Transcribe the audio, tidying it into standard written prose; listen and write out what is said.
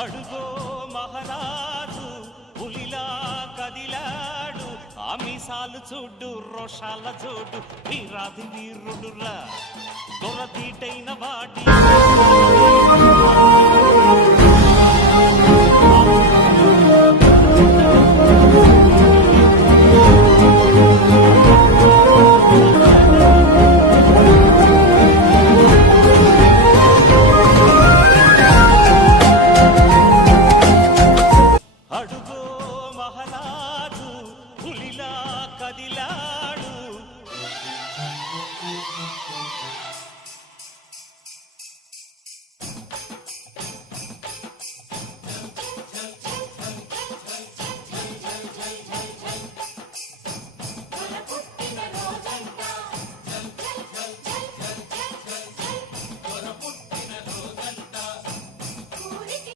అడుగో మహారాజు పులిలా కదిలాడు, ఆ మీసాలు చూడు రోషాల చూడు, వీరాది వీరుడురా దొరదీటైన వాడి